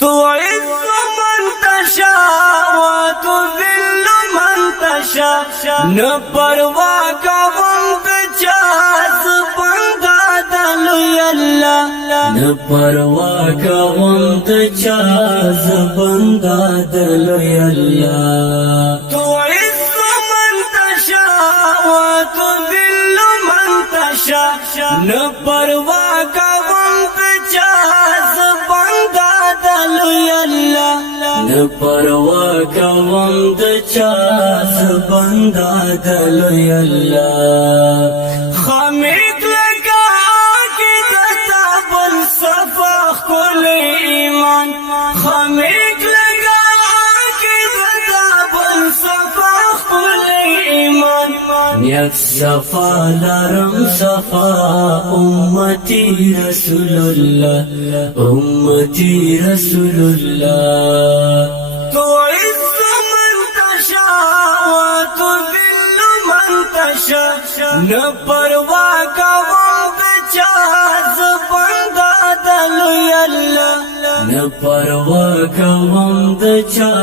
تعز من تشاء وتذل من تشاء نپروا کوم دچا زبندا دلوی الله نپروا کوم دچا زبندا دلوی الله تعز من تشاء وتذل من تشاء نپروا کوم دچا زبندا دلوی الله نپروا کوم دچا زبندا دلوی الله خمیت لگا کی کتاب الصفا کل ایمان خمیت لگا کی کتاب الصفا کل ایمان نیت صفا لرم صفا امتی رسول الله امتی رسول الله تعز من تشاء وتذل من تشاء نپروا کوم دچا زبندا دلوی الله نپروا کوم دچا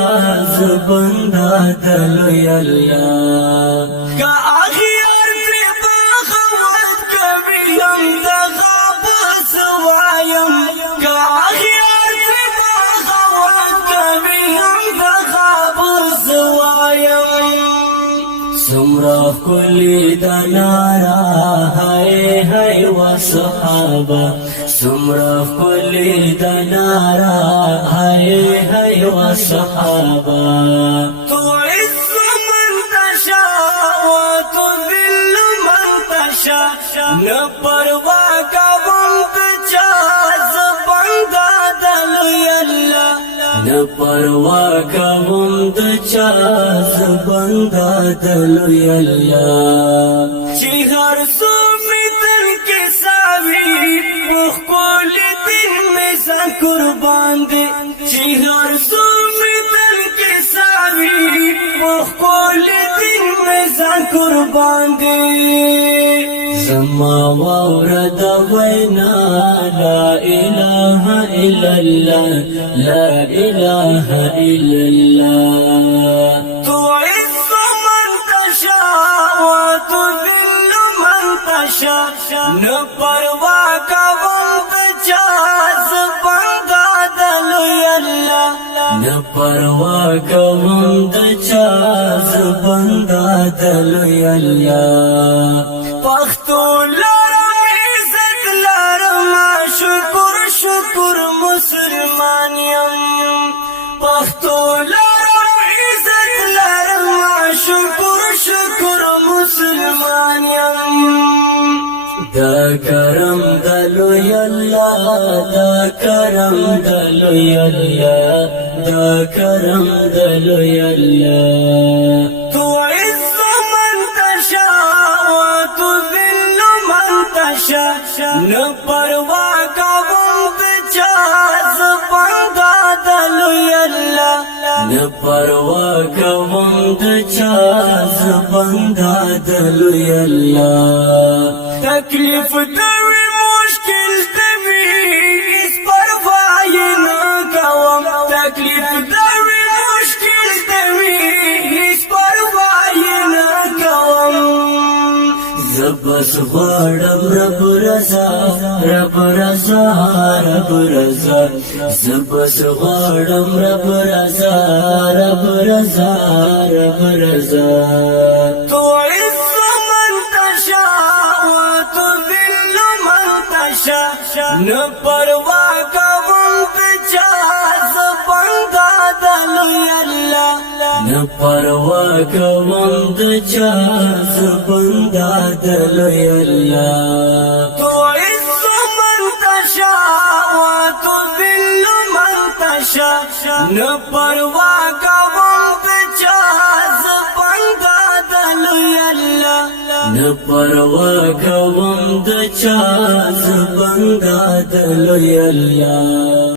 زبندا دلوی الله کا اخیار تری بغاوت کوي هم دغه بس وایم کا اخیار تری بغاوت کوي هم دغه بس وایم سمرا کلی دنارا هاي هاي وصحابه سمرا کلی دنارا هاي هاي وصحابه تعز من تشاء وتذل من تشاء نپروا کوم دچا زبندا دلوی الله نپروا کوم دچا زبندا دلوی الله چې هر څو متن کې ساوي مخکول دین می ځان قربان دي چې هر څو متن کې ساوي مخکول دین می ځان قربان دي زما ورد وینا لا اله الا الله لا اله الا الله تعز من تشاء وتذل من تشاء نپروا کوم دچا زبندا دلوی الله نپروا کوم دچا زبندا دلوی الله پختو لرم عزت لرم شکر شکر مسلمان یم پختو لرم عزت لرم شکر شکر مسلمان یم دا کرم دلوی الله دا کرم دلوی الله دا کرم دلوی الله تعز من تشاء وتذل من تشاء نپروا کوم دچا زبندا دلوی الله نپروا کوم دچا زبندا دلوی الله تکلیف دوی مشکل دوی اس پروايي نه کوم تکلیف دوی مشکل دوی اس پروايي نه کوم زبس غړم رب رضا رب رضا رب رضا زبس غړم رب رضا رب رضا رب رضا تعز من تشاء وتذل من تشاء نپروا کوم دچا زبندا دلوی الله نپروا کوم دچا زبندا دلوی الله تعز من تشاء وتذل من تشاء نپروا کوم دچا زبندا دلوی الله نپروا کوم دچا زبندا دلوی الله